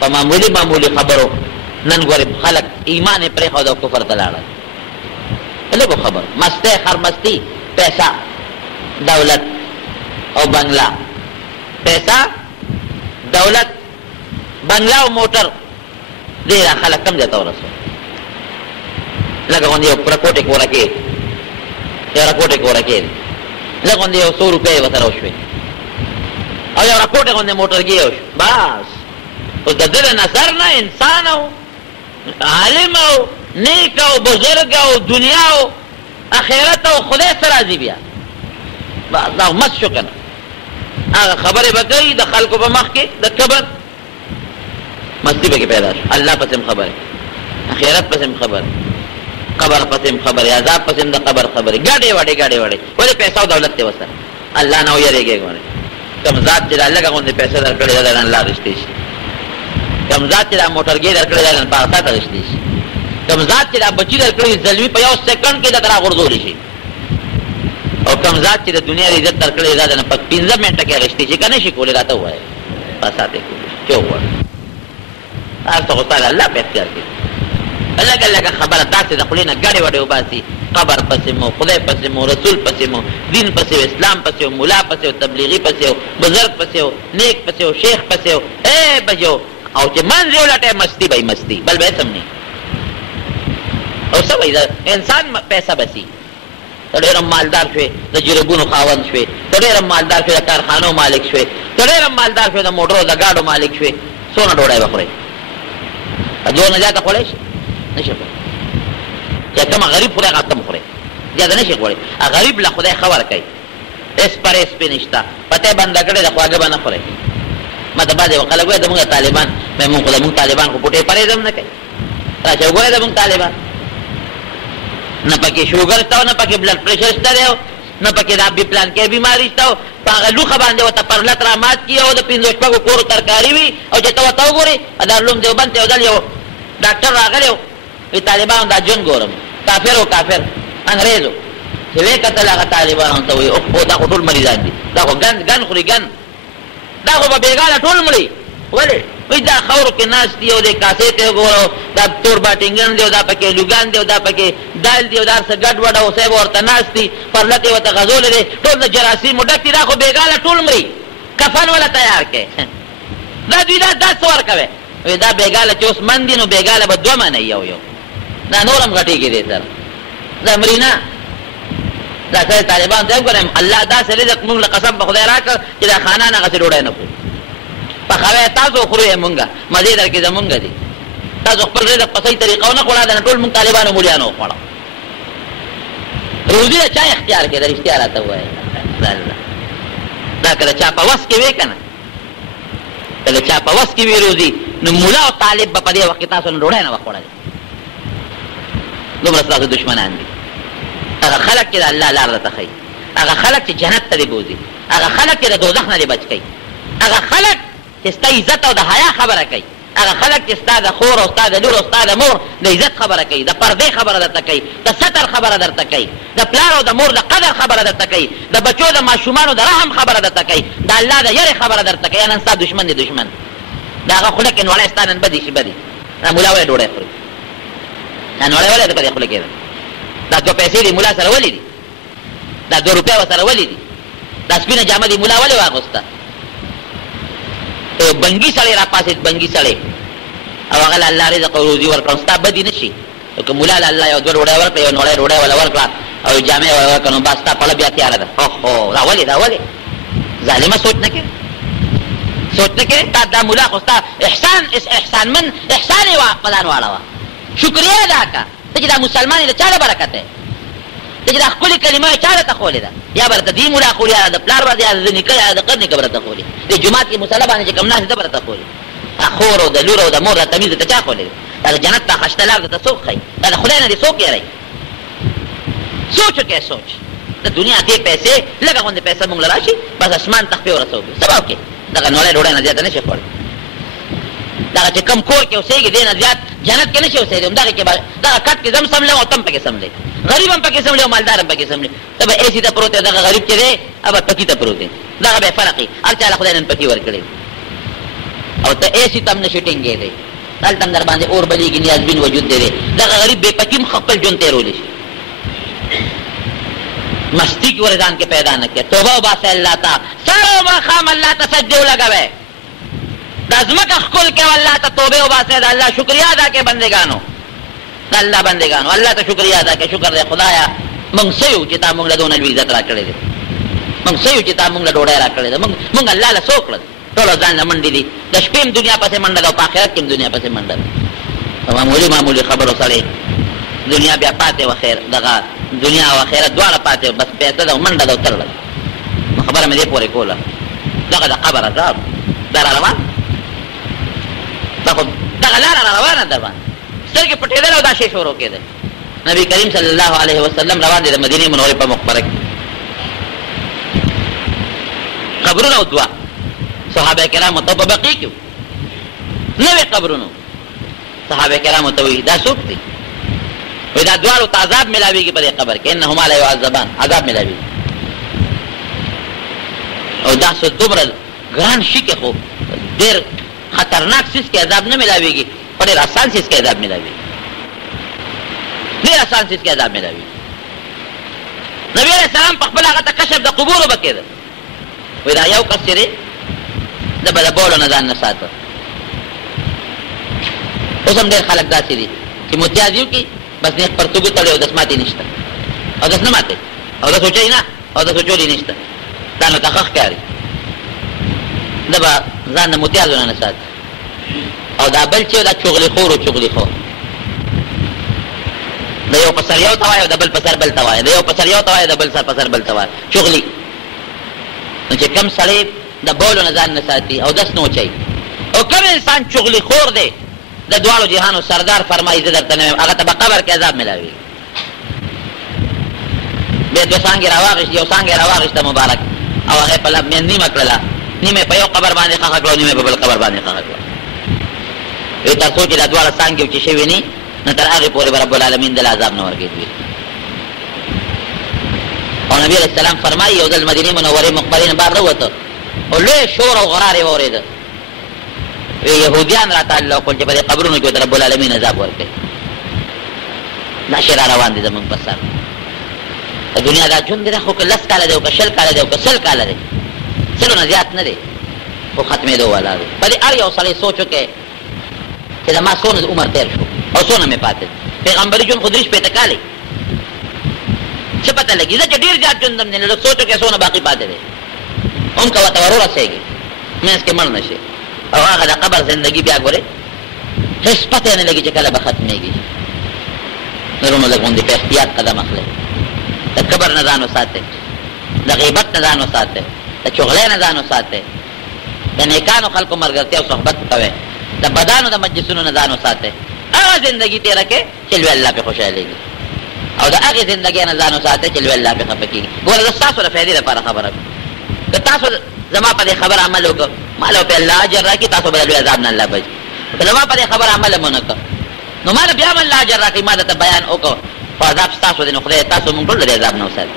په معمولی خبرو نن ګورې خلک ایمان یې پرېښود او کفر ته لاړل. لږو خبر مستی خرمستی پیسه دولت او بنگلا، پیسه دولت بنگلا او موټر ډېر خلک کم ځای ته ورسول. لکه غوندې یو رکوټې کورکې لکه غوندې یو 100 روپۍ ورسره وشوې او یو رکوټې غوندې موټرګي وشو. بس اوس د ده د نظر نه انسان او عالم او نیک او بزرگ او دنیا او اخرت او خدای سره راځي بیا دا مس شو کنه. هغه خبرې به کوي د خلکو په مخ کې د کبر مستی به کې پیدا شو. الله پسې خبرې، اخرت پسې خبرې، قبر پسې خبرې، عذاب پسې د قبر خبرې، ګاډې وړې ولې پیسې او دولت ته وسره الله نه ویریږي. ګوره کوم ذات چې الله غوندې پیسې درکړي دا الله رښتې شي، کوم ذات چې موټرګي درکړي دا په اساس رښتې شي، کوم ذات چې بچی درکړي زلمی په یو سکند کې دا غردول شي، او کوم ذات چې د دنیا عزت درکړي دا نه په 15 منټه کې رښتې شي کنه شي کولای راته وایي پاساته کوي چو وړ تاسو تعالی الله په اختیار کې الګ خبره تاسو د خلینو ګاډي وډه وباسي قبر پسې مو خدای پسې مو رسول پسې مو دین پسې اسلام پسې مولا پسې تبلیغي پسې بزرگ پسې نیک پسې شیخ پسې اے بجو او چې منځ یو لټه مستی به مستی بل به سم نه او سوي دا انسان پیسې بسي ډېر مالدار شوی د جرګونو خاوند شوی ډېر مالدار شوی د کارخانو مالک شوی ډېر مالدار شوی د موټرو د گاډو مالک شوی سونه ډوډۍ بخوري اځو نه جاته خوري نشي یا کوم غریب خوري هغه کم خوري زیاده نشي خوري غریب له خدای خبر کوي اس پر اس په نشتا پته بند کړي د خواږه باندې خوري مته باندې وکړه وای د موږ طالبان موږ طالبان کو پټه پرې دم نه کوي راځي وګوره د موږ طالبان نه پکې شوګر تا نه پکې بلډ پریشر شته نه پکې د بي پلان کې بیماری شته هغه لوخه باندې وته پرلت را مات کیو د 15 شپږو کور ترکاری وي او چې ته وګوري دا لوم دیوبند ته ودل یو ډاکټر راغلی وی طالبان دا جون ګورم کافر انګريزو چې وې کتل هغه طالبان ته وي او دا ټول مریضان دي دا ګن خوري ګن دا خو به بیګاله ټول مړي ولې وی دا خور کې ناس دی او د کاسې ته ګورو دا تور باټینګن دی او دا پکې لوګان دی او دا پکې دال دی او دا څه ګډ وډ او سه ورته ناس دی پرلته وته غزول دی ټول د جراثیم ډکې دا خو بیګاله ټول مړي کفن ولا تیار کې دا دوی دا څور کوي وی دا بیګاله چې اوس من دي نو بیګاله به دوه منه یو دا نورم غټي کې دي سر دا مرینا دا څه طالبان ته ګورم الله دا سره د موږ له قسم په خدای راکړ چې دا خانانه غسه ډوډۍ نه کوي په خوي تاسو خوري مونږه مزه درکې زمونږ دي تاسو خپل رزق په صحیح طریقو نه خورا دا ټول مونږ طالبانو مولانو خورا روزي چا اختیار کې در اختیاراته وای دا کله چا په واس کې وې کنه کله چا په واس کې وې روزي نو مولا او طالب په دې وخت تاسو نه ډوډۍ نه وخوړل دومره تاسو دشمنان دي هغه خلک چې الله لار ته خي هغه خلک چې جنت ته بوزي هغه خلک چې د دوزخ نه بچ کی هغه خلک چې ستا عزت او د حیا خبره کوي هغه خلک چې ستا د خور او ستا د لور او ستا د مور د عزت خبره کوي د پردې خبره درته کوي د ستر خبره درته کوي د پلار او د مور د قدر خبره درته کوي د بچو د ماشومانو د رحم خبره درته کوي د الله د یری خبره درته کوي نن ستا دشمن دی دشمن دا هغه خلک ان وړه ستانن بدی شي بدی دا مولا وې ډوړې خوري نن وړه وړه د خلک کې دا دو پیسې دی مولا سره ولې دي دا 2 روپیا سره ولې دي دا سپینه جامه دی مولا ولې واغسته بنګي سړی را پاسې بنګي سړی او هغه الله رزق او روزي ورکړ ستا بدی نشي که مولا الله یو 2 روپیا ورکړ یو نوړې روپیا ولا ورکړ او جامه ورکړ نو بس تا په بیا تیار ده اوه دا ولې ظالمه سوچ نه کې تا دا مولا خو ستا احسان من احسان وا پدان واړه شکریا ادا کا ته دا مسلمان دې چاله برکت ده چې دا خپل کلمه چاله ته خولې ده یا برته دی مولا خولې ده پلار باندې د نکاح د قد نکاح برته خولې د جمعات کې مصلی باندې کوم ناس ده برته خولې اخور او د لور او د مور د تمیز ته چا خولې دا جنت ته خشتلار د سوق خي دا خدای نه دي سوق یې سوچ د دنیا دې پیسې لګه غونډه پیسې مونږ لراشي بس اسمان تخفي ورسوي سبب کې دا نوړې ډوډۍ نه زیات نشي خور دا چې کم کور کې اوسېږي دې نه زیات جنت کې نشي اوسېږي دا کې دا کټ کې زم سمله او تم پکې سمله غریب هم پکې سمله او مالدار هم پکې سمله تبه ایسی ته پروت دا غریب چې دی اب پکې ته پروت دی دا به فرقي هر چا له خدای نن پکې ورکړي او ته ایسی تم نشي ټینګېدی دلته هم در باندې اور بلیږي نیازبین وجود دی دغه غریب بې پکي هم خپل ژوند تېرولی شي مستی کی ورځان کې پیدا نه کړي توبه وباسئ الله ته سهار او ماښام الله ته سجدې ولګوئ دا ځمکه ښکل کړئ الله ته توبې وباسئ د الله شکریا ادا کړئ بندګانو د الله بندګانو الله ته شکریا ادا کړئ شکر دی خدایه موږ څه یو چې تا موږ له دونه لوی عزت را کړی دی موږ څه یو چې تا موږ له ډوډۍ را کړې ده موږ الله له څه وکړل ټول ځان له منډې دي د شپې هم دنیا پسې منډه ده او په آخرت کې هم دنیا پسې منډه ده معمولي خبرو سړی دنیا بیا پاتې وه خیر دغه دنیا او آخرت دواړه پاتې بس پیسه ده او منډه ده او تړله نو خبره مې دې پورې کوله دغه د قبر عذاب دا را روان دا خو دغه لاره را روانه در باندې سترګې پټېدل او دا شی شروع کېدل نبی کریم صلی الله علیه وسلم روان دی د مدینې منورې په مقبره کې قبرونه او دعا صحابه کرامو ته په بقیع کې نوې قبرونو صحابه کرامو ته وایي دا څوک دي وایي دا دواړو ته عذاب ملاویږي په دې قبر کې انهما لا یعذبان عذاب ملاویږي او دا څه دومره ګران شي کې خو ډېر خطرناک څیز کې عذاب نه ملاویږي په ډېر آسان څیز کې عذاب ملاویږي ډېر آسان څیز کې عذاب ملاویږي نبي علیه السلام په خپل هغه ته کشف د قبورو به کېده وی دا یو کس چې دی د به د بولو نه ځان نه ساته اوس هم ډېر خلک داسې دي چې متیاز یو کي بس نیغ پرتوګو تړي او دس ماتې نشته او دس نه ماتې او دس اوچوي نه او دس اوچولي نشته دا نو ته ښه ښکاري ده به ځان د متیازو نه ساتي او دا بل چې دا چغلي خور او چغلي خور د یو په سر یو ته وایي او د بل په سر بل ته وایي د یو په سر یو ته وایي د بل سر په سر بل ته وایي چغلي نو چې کم سړی د بولو نه ځان نه ساتي او دس نه اوچوي او کم انسان چغلي خور دی د دواړو جهانو سردار فرمایي زه درته نه یم هغه ته به قبر کې عذاب ملاوي بیا دوه څانګې راواغېست یو څانګې راواغېسته مبارک او هغې په لب نیمه کړله نیمه په یو قبر باندې ښخه کړه او نیمه په بل قبر باندې ښخه کړه وایي تر څو چې دا دواړه څانګې وچې شوې نه نو تر هغې پورې به رب العالمین دله عذاب نه ورکېدوي او نبی علیه السلام فرمایي یو ځل مدینې منورې مقبرې نه بار راووته او لوی شور او غرار یې واورېده یهودیان راته الله وکړل چې په دې قبرونو کې ورته رب العالمین عذاب ورکوي دا شی را روان دي زمونږ په سر د دنیا دا ژوند دی دا خو که 10 کاله دی او که 20 کاله دی او که 100 کاله دی 100 نه زیات نه دی خو ختمېدو والا دی په دې هر یو سړی سوچ وکړي چې زما څونه عمر تېر شو او څونه مې پاتې پیغمبري ژوند خو 30 کالې څه پته لګي زه چې ډېر زیات ژوند هم نه لږ سوچ وکړې څونه باقي پاتې دی هم که ورته ورورسېږي منځ کې مړ نه شي او هغه د قبر زندګي بیا ګورې هېڅ پته یې نه لګي چې کله به ختمېږي نورونو لږ غوندې په احتیاط قدم اخلئ د قبر نه ځان وساتئ د غیبت نه ځان وساتئ د چغلۍ نه ځان وساتئ د نیکانو خلکو ملګرتیا او صحبت کوئ د بدانو د مجلسونو نه ځان وساتئ هغه زندګي تېره کړئ چې لوی الله پې خوشحالېږي او د هغې زندګۍ نه ځان وساتئ چې لوی الله پې خفه کېږي ګوره زه ستاسو د فایدې لپاره خبره کوم که تاسو زما په دې خبره عمل وکړه ما له پې الله اجر راکړي تاسو به د لوی عذاب نه الله بچي که زما په دې خبره عمل هم ونه کړه نو ما له بیا هم الله اجر راکړي ما درته بیان وکړو خو عذاب ستاسو دی نو خدای تاسو مونږ ټول د دې عذاب نه وساتي